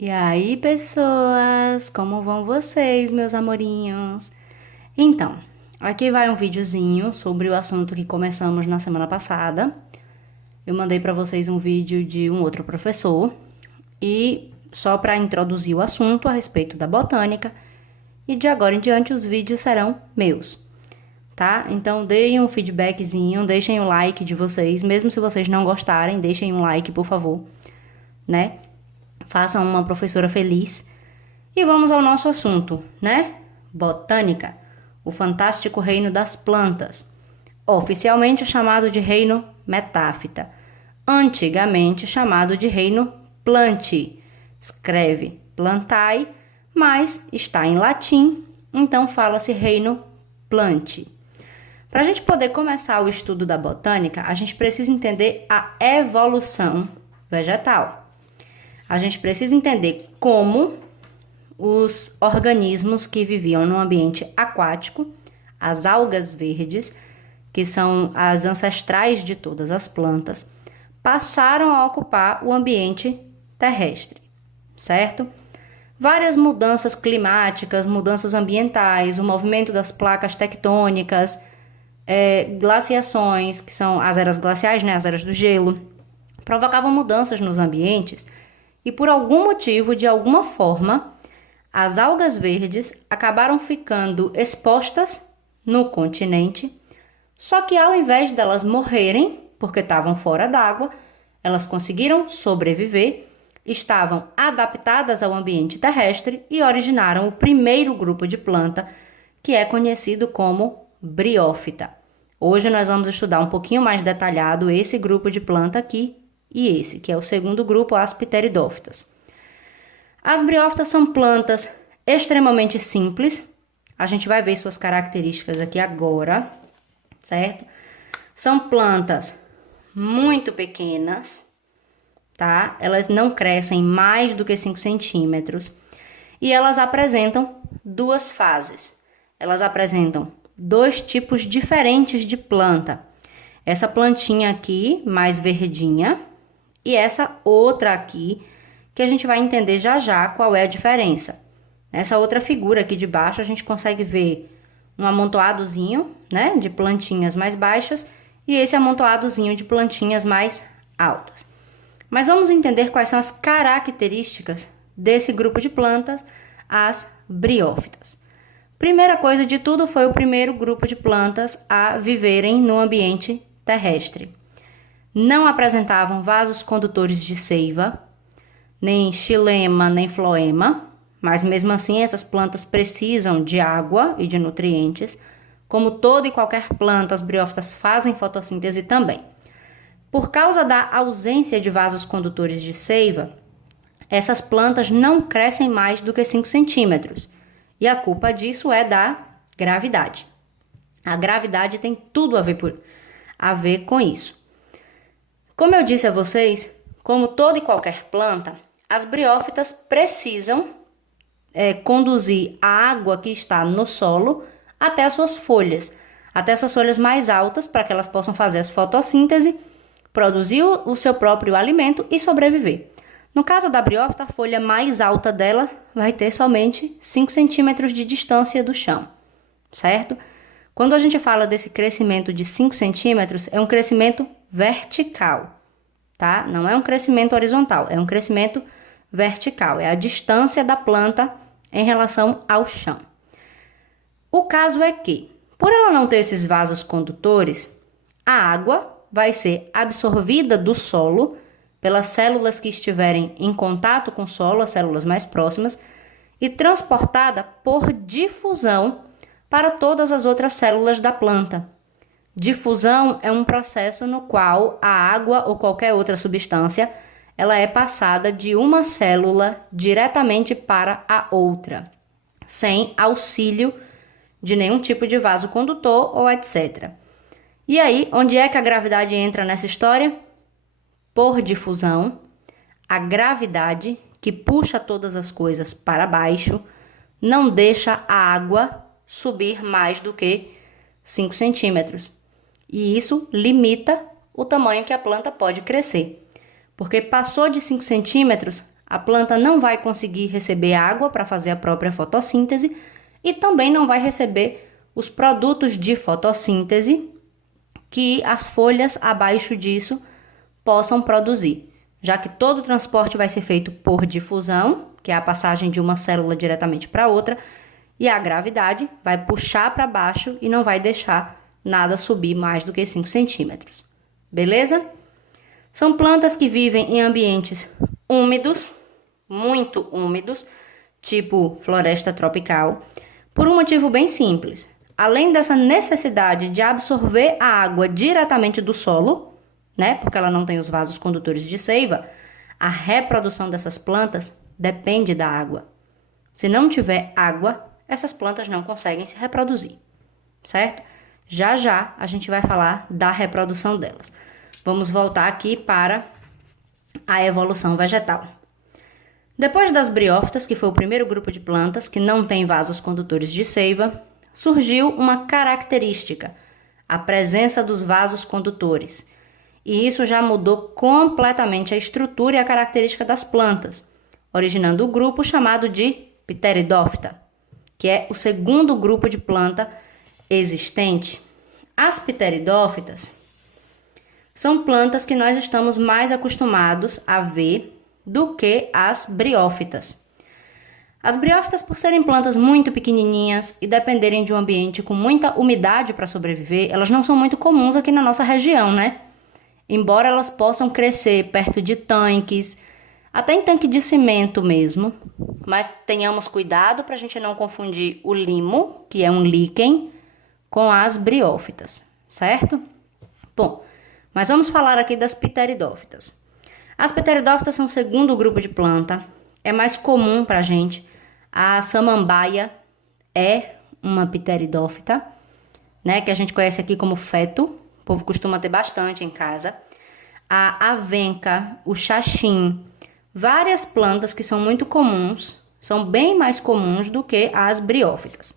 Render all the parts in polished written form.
E aí, pessoas, como vão vocês, meus amorinhos? Então, aqui vai um videozinho sobre o assunto que começamos na semana passada. Eu mandei para vocês um vídeo de um outro professor e só para introduzir o assunto a respeito da botânica. E de agora em diante os vídeos serão meus, tá? Então, deem um feedbackzinho, deixem o like de vocês, mesmo se vocês não gostarem, deixem um like, por favor, né? Façam uma professora feliz. E vamos ao nosso assunto, né? Botânica, o fantástico reino das plantas, oficialmente chamado de reino metáfita, antigamente chamado de reino plantae. Escreve plantae, mas está em latim, então fala-se reino plantae. Para a gente poder começar o estudo da botânica, a gente precisa entender a evolução vegetal. A gente precisa entender como os organismos que viviam no ambiente aquático, as algas verdes, que são as ancestrais de todas as plantas, passaram a ocupar o ambiente terrestre, certo? Várias mudanças climáticas, mudanças ambientais, o movimento das placas tectônicas, glaciações, que são as eras glaciais, né, as eras do gelo, provocavam mudanças nos ambientes e por algum motivo, de alguma forma, as algas verdes acabaram ficando expostas no continente, só que ao invés delas morrerem, porque estavam fora d'água, elas conseguiram sobreviver, estavam adaptadas ao ambiente terrestre e originaram o primeiro grupo de planta, que é conhecido como briófita. Hoje nós vamos estudar um pouquinho mais detalhado esse grupo de planta aqui e esse, que é o segundo grupo, as pteridófitas. As briófitas são plantas extremamente simples. A gente vai ver suas características aqui agora, certo? São plantas muito pequenas, tá? Elas não crescem mais do que 5 centímetros. E elas apresentam duas fases. Elas apresentam dois tipos diferentes de planta. Essa plantinha aqui, mais verdinha, e essa outra aqui, que a gente vai entender já já qual é a diferença. Nessa outra figura aqui de baixo, a gente consegue ver um amontoadozinho, né, de plantinhas mais baixas e esse amontoadozinho de plantinhas mais altas. Mas vamos entender quais são as características desse grupo de plantas, as briófitas. Primeira coisa de tudo, foi o primeiro grupo de plantas a viverem no ambiente terrestre. Não apresentavam vasos condutores de seiva, nem xilema, nem floema, mas mesmo assim essas plantas precisam de água e de nutrientes. Como toda e qualquer planta, as briófitas fazem fotossíntese também. Por causa da ausência de vasos condutores de seiva, essas plantas não crescem mais do que 5 centímetros. E a culpa disso é da gravidade. A gravidade tem tudo a ver com isso. Como eu disse a vocês, como toda e qualquer planta, as briófitas precisam conduzir a água que está no solo até as suas folhas, até essas folhas mais altas, para que elas possam fazer a fotossíntese, produzir o seu próprio alimento e sobreviver. No caso da briófita, a folha mais alta dela vai ter somente 5 centímetros de distância do chão, certo? Quando a gente fala desse crescimento de 5 centímetros, é um crescimento vertical, tá? Não é um crescimento horizontal, é um crescimento vertical. É a distância da planta em relação ao chão. O caso é que, por ela não ter esses vasos condutores, a água vai ser absorvida do solo pelas células que estiverem em contato com o solo, as células mais próximas, e transportada por difusão para todas as outras células da planta. Difusão é um processo no qual a água ou qualquer outra substância ela é passada de uma célula diretamente para a outra, sem auxílio de nenhum tipo de vaso condutor ou etc. E aí, onde é que a gravidade entra nessa história? Por difusão, a gravidade que puxa todas as coisas para baixo não deixa a água subir mais do que 5 centímetros. E isso limita o tamanho que a planta pode crescer. Porque passou de 5 centímetros, a planta não vai conseguir receber água para fazer a própria fotossíntese e também não vai receber os produtos de fotossíntese que as folhas abaixo disso possam produzir, já que todo o transporte vai ser feito por difusão, que é a passagem de uma célula diretamente para outra, e a gravidade vai puxar para baixo e não vai deixar nada subir mais do que 5 centímetros. Beleza? São plantas que vivem em ambientes úmidos, muito úmidos, tipo floresta tropical, por um motivo bem simples. Além dessa necessidade de absorver a água diretamente do solo, né, porque ela não tem os vasos condutores de seiva, a reprodução dessas plantas depende da água. Se não tiver água, essas plantas não conseguem se reproduzir, certo? Já já a gente vai falar da reprodução delas. Vamos voltar aqui para a evolução vegetal. Depois das briófitas, que foi o primeiro grupo de plantas que não tem vasos condutores de seiva, surgiu uma característica, a presença dos vasos condutores. E isso já mudou completamente a estrutura e a característica das plantas, originando o grupo chamado de Pteridófita, que é o segundo grupo de planta existente. As pteridófitas são plantas que nós estamos mais acostumados a ver do que as briófitas. As briófitas, por serem plantas muito pequenininhas e dependerem de um ambiente com muita umidade para sobreviver, elas não são muito comuns aqui na nossa região, né? Embora elas possam crescer perto de tanques, até em tanque de cimento mesmo, mas tenhamos cuidado para a gente não confundir o limo, que é um líquen, com as briófitas, certo? Bom, mas vamos falar aqui das pteridófitas. As pteridófitas são o segundo grupo de planta, é mais comum para a gente. A samambaia é uma pteridófita, né, que a gente conhece aqui como feto, o povo costuma ter bastante em casa. A avenca, o xaxim, várias plantas que são muito comuns, são bem mais comuns do que as briófitas.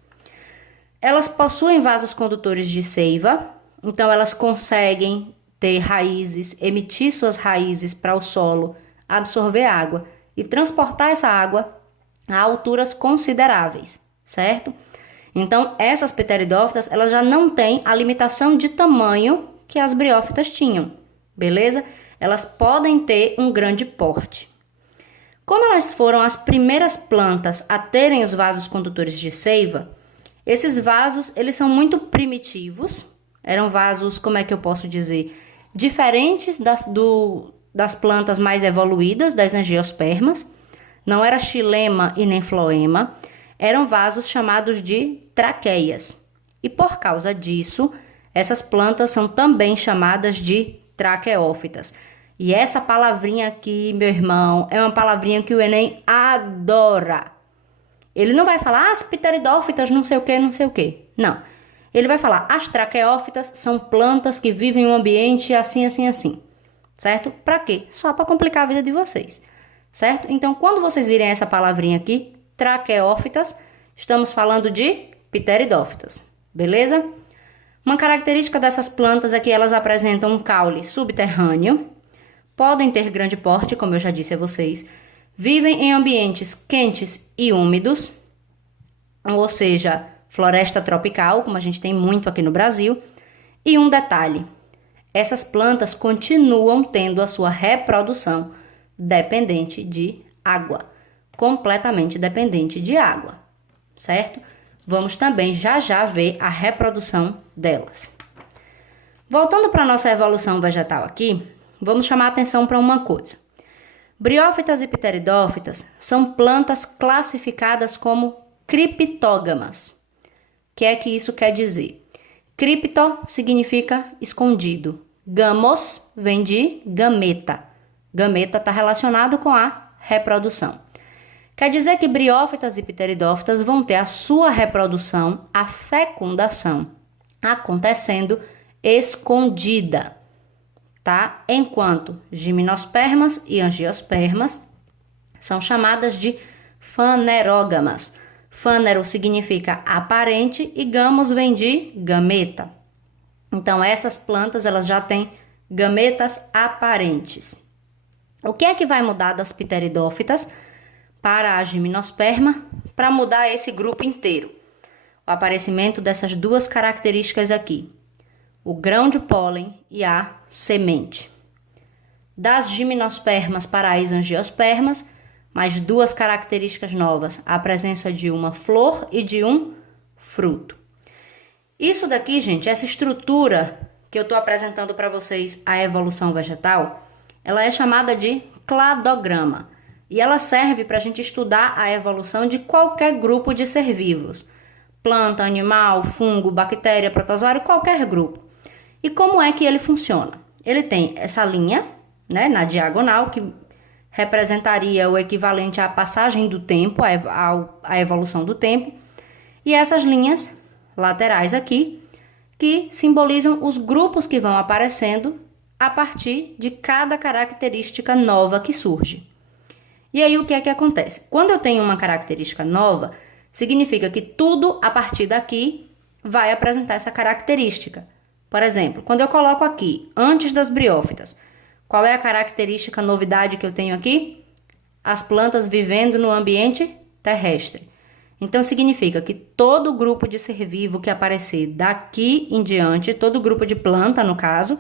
Elas possuem vasos condutores de seiva, então elas conseguem ter raízes, emitir suas raízes para o solo, absorver água e transportar essa água a alturas consideráveis, certo? Então, essas pteridófitas, elas já não têm a limitação de tamanho que as briófitas tinham, beleza? Elas podem ter um grande porte. Como elas foram as primeiras plantas a terem os vasos condutores de seiva, esses vasos, eles são muito primitivos, eram vasos, como é que eu posso dizer, diferentes das plantas mais evoluídas, das angiospermas, não era xilema e nem floema, eram vasos chamados de traqueias. E por causa disso, essas plantas são também chamadas de traqueófitas. E essa palavrinha aqui, meu irmão, é uma palavrinha que o Enem adora. Ele não vai falar as pteridófitas não sei o que, não sei o que. Não. Ele vai falar as traqueófitas são plantas que vivem em um ambiente assim, assim, assim. Certo? Para quê? Só para complicar a vida de vocês. Certo? Então, quando vocês virem essa palavrinha aqui, traqueófitas, estamos falando de pteridófitas. Beleza? Uma característica dessas plantas é que elas apresentam um caule subterrâneo, podem ter grande porte, como eu já disse a vocês, vivem em ambientes quentes e úmidos, ou seja, floresta tropical, como a gente tem muito aqui no Brasil. E um detalhe, essas plantas continuam tendo a sua reprodução dependente de água, completamente dependente de água, certo? Vamos também já já ver a reprodução delas. Voltando para a nossa evolução vegetal aqui, vamos chamar a atenção para uma coisa. Briófitas e pteridófitas são plantas classificadas como criptógamas. O que é que isso quer dizer? Cripto significa escondido. Gamos vem de gameta. Gameta está relacionado com a reprodução. Quer dizer que briófitas e pteridófitas vão ter a sua reprodução, a fecundação, acontecendo escondida, tá? Enquanto gimnospermas e angiospermas são chamadas de fanerógamas. Fânero significa aparente e gamos vem de gameta. Então, essas plantas elas já têm gametas aparentes. O que é que vai mudar das pteridófitas para a gimnosperma para mudar esse grupo inteiro? O aparecimento dessas duas características aqui, o grão de pólen e a semente. Das gimnospermas para as angiospermas, mais duas características novas, a presença de uma flor e de um fruto. Isso daqui, gente, essa estrutura que eu estou apresentando para vocês, a evolução vegetal, ela é chamada de cladograma. E ela serve para a gente estudar a evolução de qualquer grupo de ser vivos. Planta, animal, fungo, bactéria, protozoário, qualquer grupo. E como é que ele funciona? Ele tem essa linha, né, na diagonal, que representaria o equivalente à passagem do tempo, à evolução do tempo. E essas linhas laterais aqui, que simbolizam os grupos que vão aparecendo a partir de cada característica nova que surge. E aí o que é que acontece? Quando eu tenho uma característica nova, significa que tudo a partir daqui vai apresentar essa característica. Por exemplo, quando eu coloco aqui, antes das briófitas, qual é a característica novidade que eu tenho aqui? As plantas vivendo no ambiente terrestre. Então, significa que todo grupo de ser vivo que aparecer daqui em diante, todo grupo de planta, no caso,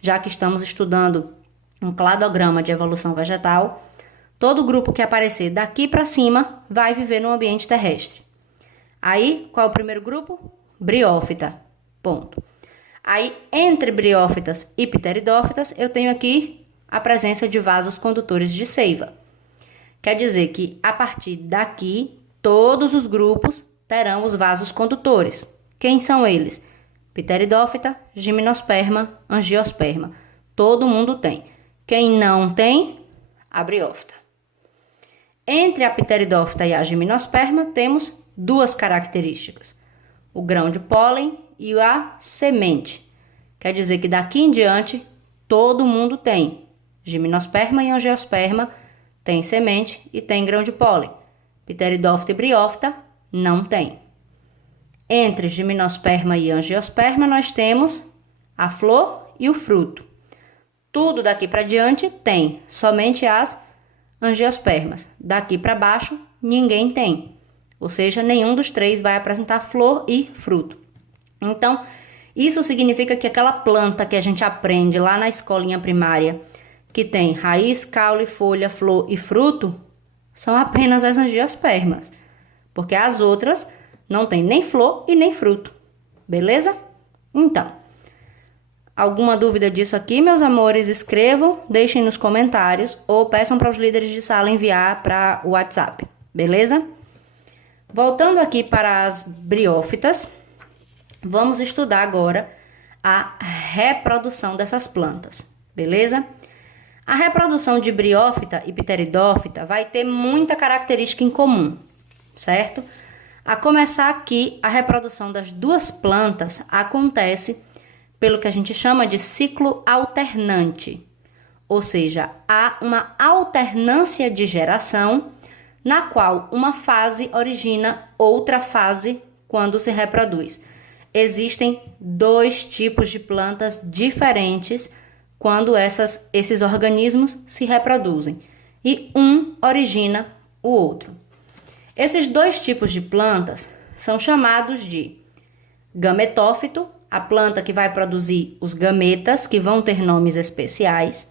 já que estamos estudando um cladograma de evolução vegetal, todo grupo que aparecer daqui para cima vai viver no ambiente terrestre. Aí, qual é o primeiro grupo? Briófita. Ponto. Aí, entre briófitas e pteridófitas, eu tenho aqui a presença de vasos condutores de seiva. Quer dizer que, a partir daqui, todos os grupos terão os vasos condutores. Quem são eles? Pteridófita, gimnosperma, angiosperma. Todo mundo tem. Quem não tem? A briófita. Entre a pteridófita e a gimnosperma, temos duas características. O grão de pólen e a semente. Quer dizer que daqui em diante, todo mundo tem. Gimnosperma e angiosperma tem semente e tem grão de pólen. Pteridófita e briófita não tem. Entre gimnosperma e angiosperma, nós temos a flor e o fruto. Tudo daqui para diante tem, somente as angiospermas. Daqui para baixo, ninguém tem. Ou seja, nenhum dos três vai apresentar flor e fruto. Então, isso significa que aquela planta que a gente aprende lá na escolinha primária, que tem raiz, caule, folha, flor e fruto, são apenas as angiospermas. Porque as outras não tem nem flor e nem fruto. Beleza? Então, alguma dúvida disso aqui, meus amores, escrevam, deixem nos comentários ou peçam para os líderes de sala enviar para o WhatsApp. Beleza? Voltando aqui para as briófitas, vamos estudar agora a reprodução dessas plantas, beleza? A reprodução de briófita e pteridófita vai ter muita característica em comum, certo? A começar aqui, a reprodução das duas plantas acontece pelo que a gente chama de ciclo alternante, ou seja, há uma alternância de geração na qual uma fase origina outra fase quando se reproduz. Existem dois tipos de plantas diferentes quando esses organismos se reproduzem, e um origina o outro. Esses dois tipos de plantas são chamados de gametófito, a planta que vai produzir os gametas, que vão ter nomes especiais,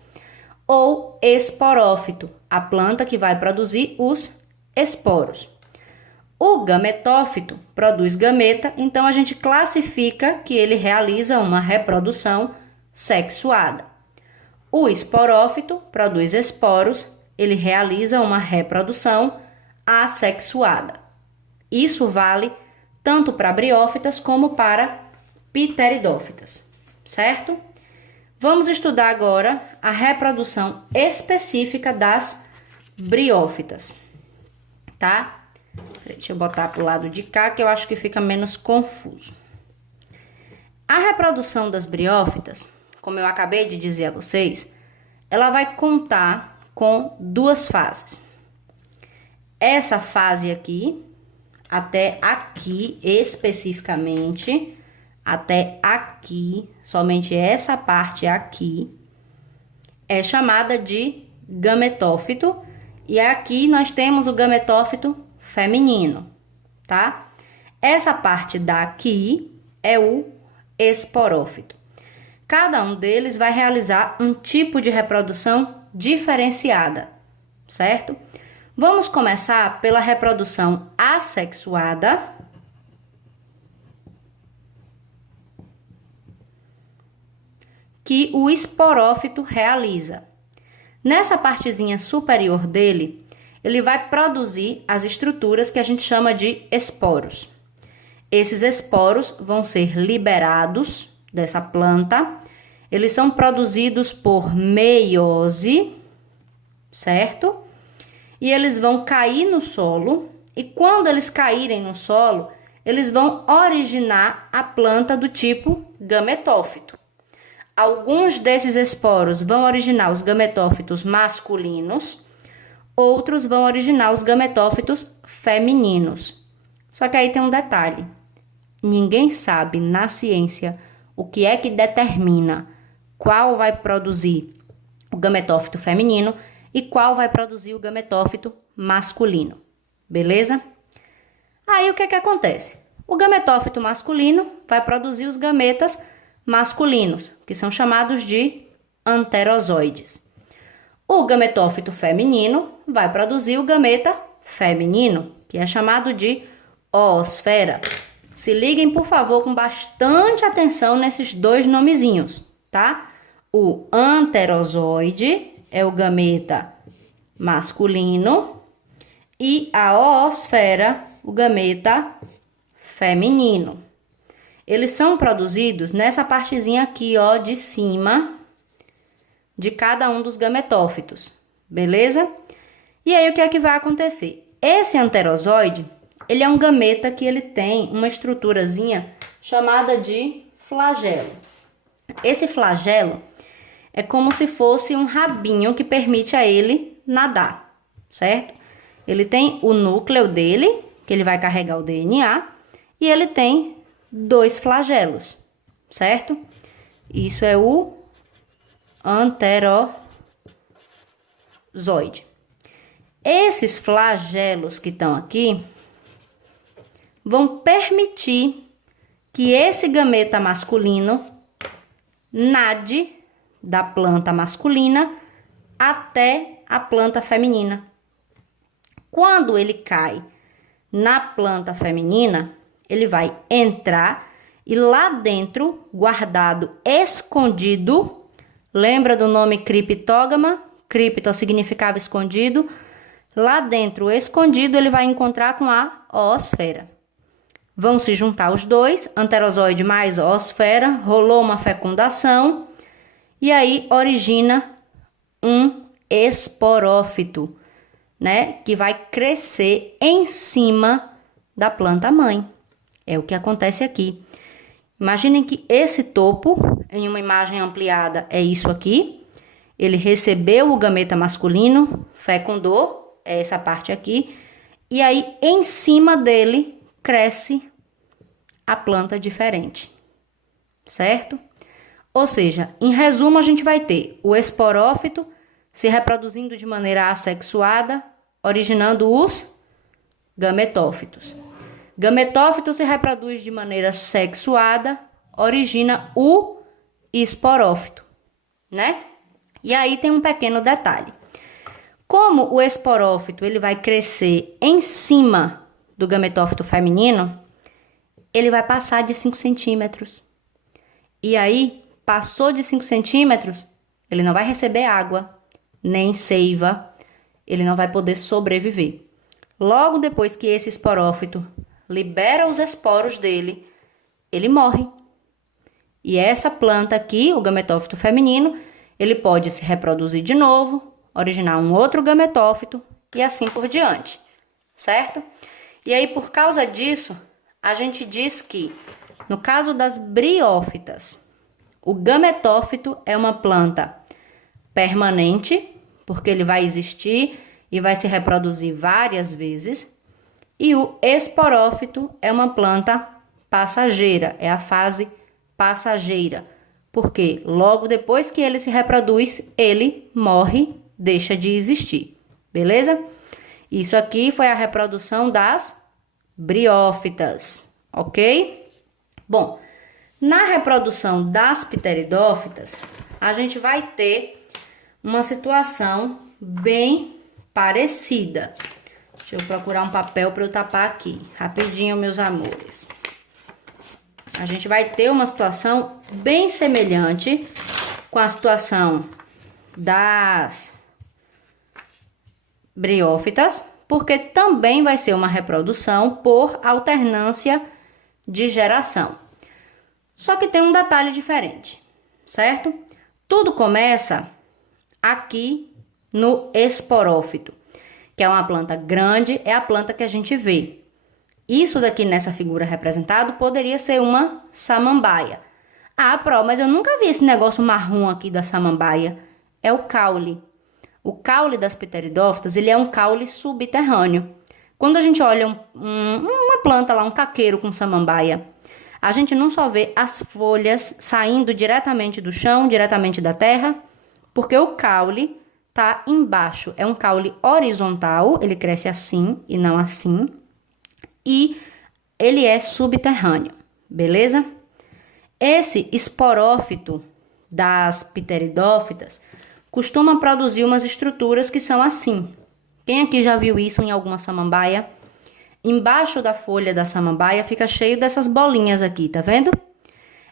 ou esporófito, a planta que vai produzir os esporos. O gametófito produz gameta, então a gente classifica que ele realiza uma reprodução sexuada. O esporófito produz esporos, ele realiza uma reprodução assexuada. Isso vale tanto para briófitas como para pteridófitas, certo? Vamos estudar agora a reprodução específica das briófitas, tá? Deixa eu botar para o lado de cá, que eu acho que fica menos confuso. A reprodução das briófitas, como eu acabei de dizer a vocês, ela vai contar com duas fases. Essa fase aqui, até aqui especificamente, até aqui, somente essa parte aqui, é chamada de gametófito e aqui nós temos o gametófito feminino, tá? Essa parte daqui é o esporófito. Cada um deles vai realizar um tipo de reprodução diferenciada, certo? Vamos começar pela reprodução assexuada, que o esporófito realiza. Nessa partezinha superior dele, ele vai produzir as estruturas que a gente chama de esporos. Esses esporos vão ser liberados dessa planta, eles são produzidos por meiose, certo? E eles vão cair no solo, e quando eles caírem no solo, eles vão originar a planta do tipo gametófito. Alguns desses esporos vão originar os gametófitos masculinos, outros vão originar os gametófitos femininos. Só que aí tem um detalhe: ninguém sabe na ciência o que é que determina qual vai produzir o gametófito feminino e qual vai produzir o gametófito masculino, beleza? Aí o que é que acontece? O gametófito masculino vai produzir os gametas masculinos, que são chamados de anterozoides. O gametófito feminino vai produzir o gameta feminino, que é chamado de oosfera. Se liguem, por favor, com bastante atenção nesses dois nomezinhos, tá? O anterozoide é o gameta masculino e a oosfera, o gameta feminino. Eles são produzidos nessa partezinha aqui, ó, de cima de cada um dos gametófitos, beleza? E aí, o que é que vai acontecer? Esse anterozoide, ele é um gameta que ele tem uma estruturazinha chamada de flagelo. Esse flagelo é como se fosse um rabinho que permite a ele nadar, certo? Ele tem o núcleo dele, que ele vai carregar o DNA, e ele tem 2 flagelos, certo? Isso é o anterozoide. Esses flagelos que estão aqui vão permitir que esse gameta masculino nade da planta masculina até a planta feminina. Quando ele cai na planta feminina, ele vai entrar e lá dentro, guardado, escondido, lembra do nome criptógama? Cripto significava escondido. Lá dentro, escondido, ele vai encontrar com a oosfera. Vão se juntar os dois, anterozoide mais oosfera, rolou uma fecundação e aí origina um esporófito, né? Que vai crescer em cima da planta mãe. É o que acontece aqui. Imaginem que esse topo, em uma imagem ampliada, é isso aqui. Ele recebeu o gameta masculino, fecundou, é essa parte aqui. E aí, em cima dele, cresce a planta diferente, certo? Ou seja, em resumo, a gente vai ter o esporófito se reproduzindo de maneira assexuada, originando os gametófitos. Gametófito se reproduz de maneira sexuada, origina o esporófito, né? E aí tem um pequeno detalhe. Como o esporófito ele vai crescer em cima do gametófito feminino, ele vai passar de 5 centímetros. E aí, passou de 5 centímetros, ele não vai receber água, nem seiva, ele não vai poder sobreviver. Logo depois que esse esporófito libera os esporos dele, ele morre. E essa planta aqui, o gametófito feminino, ele pode se reproduzir de novo, originar um outro gametófito e assim por diante, certo? E aí, por causa disso, a gente diz que, no caso das briófitas, o gametófito é uma planta permanente, porque ele vai existir e vai se reproduzir várias vezes, e o esporófito é uma planta passageira, é a fase passageira, porque logo depois que ele se reproduz, ele morre deixa de existir, beleza? Isso aqui foi a reprodução das briófitas, ok? Bom, na reprodução das pteridófitas, a gente vai ter uma situação bem parecida. Deixa eu procurar um papel para eu tapar aqui, rapidinho, meus amores. A gente vai ter uma situação bem semelhante com a situação das briófitas, porque também vai ser uma reprodução por alternância de geração. Só que tem um detalhe diferente, certo? Tudo começa aqui no esporófito, que é uma planta grande, é a planta que a gente vê. Isso daqui nessa figura representado poderia ser uma samambaia. Ah, mas eu nunca vi esse negócio marrom aqui da samambaia. É o caule. O caule das pteridófitas, ele é um caule subterrâneo. Quando a gente olha uma planta lá, um caqueiro com samambaia, a gente não só vê as folhas saindo diretamente do chão, diretamente da terra, porque o caule tá embaixo. É um caule horizontal, ele cresce assim e não assim. E ele é subterrâneo, beleza? Esse esporófito das pteridófitas costuma produzir umas estruturas que são assim. Quem aqui já viu isso em alguma samambaia? Embaixo da folha da samambaia fica cheio dessas bolinhas aqui, tá vendo?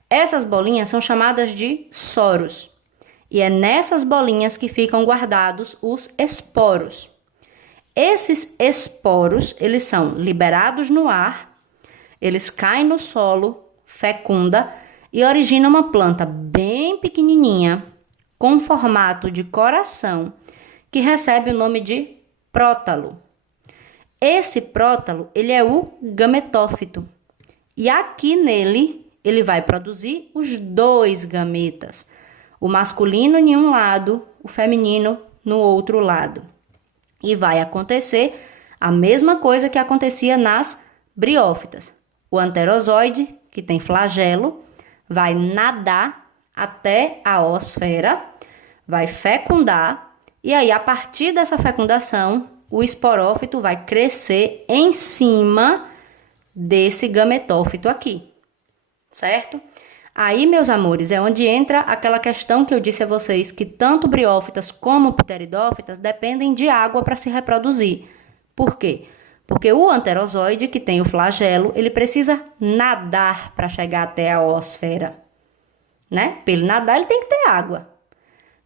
Essas bolinhas são chamadas de soros. E é nessas bolinhas que ficam guardados os esporos. Esses esporos, eles são liberados no ar, eles caem no solo, fecunda e originam uma planta bem pequenininha, com formato de coração, que recebe o nome de prótalo. Esse prótalo, ele é o gametófito. E aqui nele, ele vai produzir os dois gametas. O masculino em um lado, o feminino no outro lado. E vai acontecer a mesma coisa que acontecia nas briófitas. O anterozoide, que tem flagelo, vai nadar até a oosfera, vai fecundar, e aí a partir dessa fecundação, o esporófito vai crescer em cima desse gametófito aqui, certo? Aí, meus amores, é onde entra aquela questão que eu disse a vocês, que tanto briófitas como pteridófitas dependem de água para se reproduzir. Por quê? Porque o anterozoide, que tem o flagelo, ele precisa nadar para chegar até a oosfera, né? Para ele nadar, ele tem que ter água.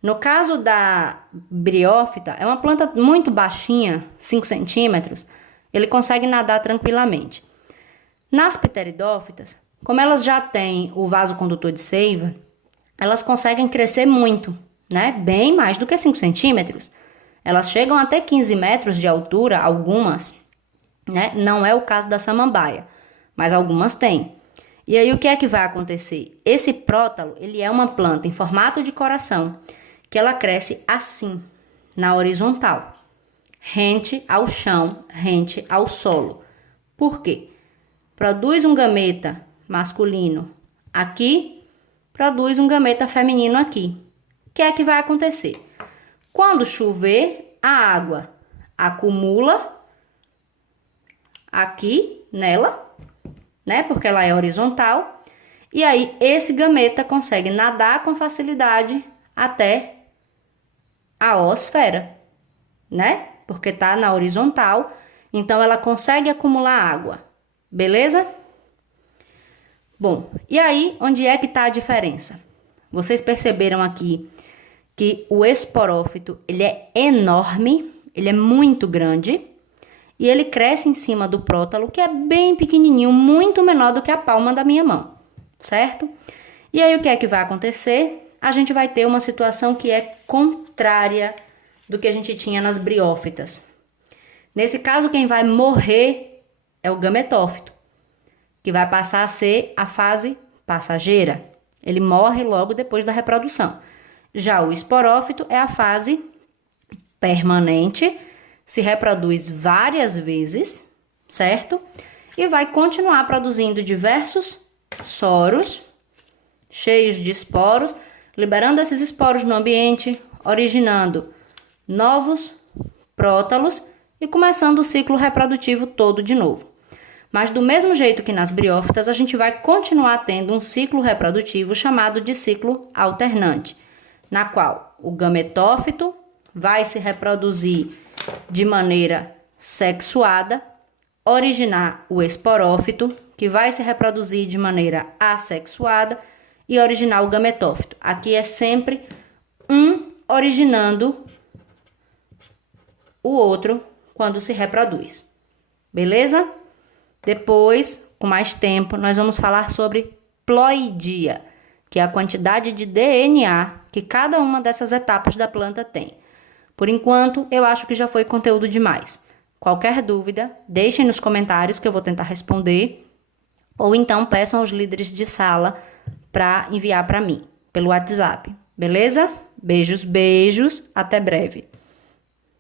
No caso da briófita, é uma planta muito baixinha, 5 centímetros, ele consegue nadar tranquilamente. Nas pteridófitas, como elas já têm o vaso condutor de seiva, elas conseguem crescer muito, né? Bem mais do que 5 centímetros. Elas chegam até 15 metros de altura, algumas, né? Não é o caso da samambaia, mas algumas têm. E aí o que é que vai acontecer? Esse prótalo, ele é uma planta em formato de coração, que ela cresce assim, na horizontal, rente ao chão, rente ao solo. Por quê? Produz um gameta masculino aqui, produz um gameta feminino aqui. O que é que vai acontecer? Quando chover, a água acumula aqui nela, né? Porque ela é horizontal. E aí, esse gameta consegue nadar com facilidade até a oosfera, né? Porque tá na horizontal, então ela consegue acumular água. Beleza? Bom, e aí, onde é que tá a diferença? Vocês perceberam aqui que o esporófito, ele é enorme, ele é muito grande, e ele cresce em cima do prótalo, que é bem pequenininho, muito menor do que a palma da minha mão, certo? E aí, o que é que vai acontecer? A gente vai ter uma situação que é contrária do que a gente tinha nas briófitas. Nesse caso, quem vai morrer é o gametófito, que vai passar a ser a fase passageira. Ele morre logo depois da reprodução. Já o esporófito é a fase permanente, se reproduz várias vezes, certo? E vai continuar produzindo diversos soros, cheios de esporos, liberando esses esporos no ambiente, originando novos prótalos e começando o ciclo reprodutivo todo de novo. Mas do mesmo jeito que nas briófitas, a gente vai continuar tendo um ciclo reprodutivo chamado de ciclo alternante, na qual o gametófito vai se reproduzir de maneira sexuada, originar o esporófito, que vai se reproduzir de maneira assexuada, e originar o gametófito. Aqui é sempre um originando o outro quando se reproduz. Beleza? Depois, com mais tempo, nós vamos falar sobre ploidia, que é a quantidade de DNA que cada uma dessas etapas da planta tem. Por enquanto, eu acho que já foi conteúdo demais. Qualquer dúvida, deixem nos comentários que eu vou tentar responder, ou então peçam aos líderes de sala para enviar para mim, pelo WhatsApp. Beleza? Beijos, beijos, até breve.